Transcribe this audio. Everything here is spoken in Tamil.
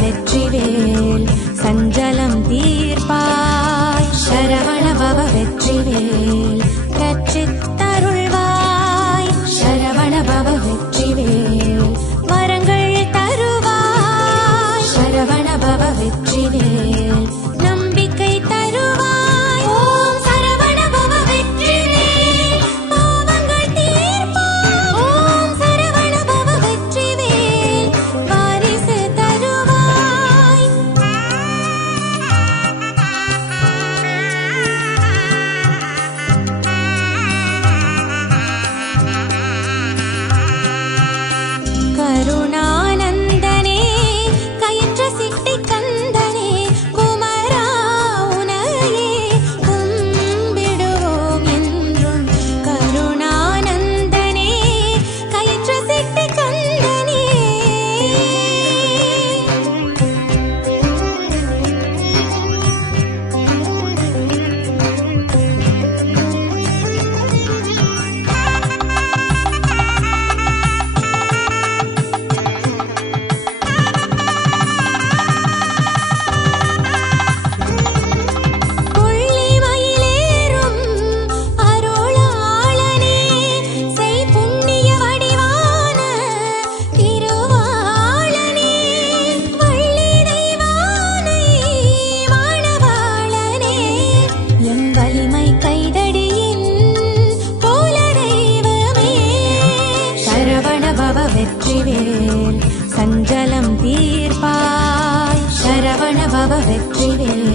வெற்றிவேல் சஞ்சலம் தீர்ப்பாய் சரவண பவ வெற்றிவேல் கற்றித்தருள்வாய் சரவண பவ வெற்றிவேல் வரங்கள் தருவாய் சரவண பவ வெற்றிவேல் நம்பிக்கை தருவாய் ஓம் சரவண பவ வெற்றிவேல் பாவங்கள் தீர்ப்பாய் ஓம் சரவண பவ வெற்றிவேல் வாரிசு தருவாய் கருணானந்தனே கயிற்ற சிட்டி கந்தனே குமரா உனையே கும்பிடுவோம் என்றும் கருணானந்தனே கயிற்ற சிட்டி கந்தனே கொள்ளி மயிலேறும் அருளாளனே செய் புண்ணிய வடிவான திருவாளனே வள்ளி தெய்வானை வானவாளனே எம் வலிமை கைதடியின் போல தெய்வமே சரவண பவ வெற்றிவேல் சஞ்சலம் தீர்ப்பாய் சரவண பவ வெற்றிவேல்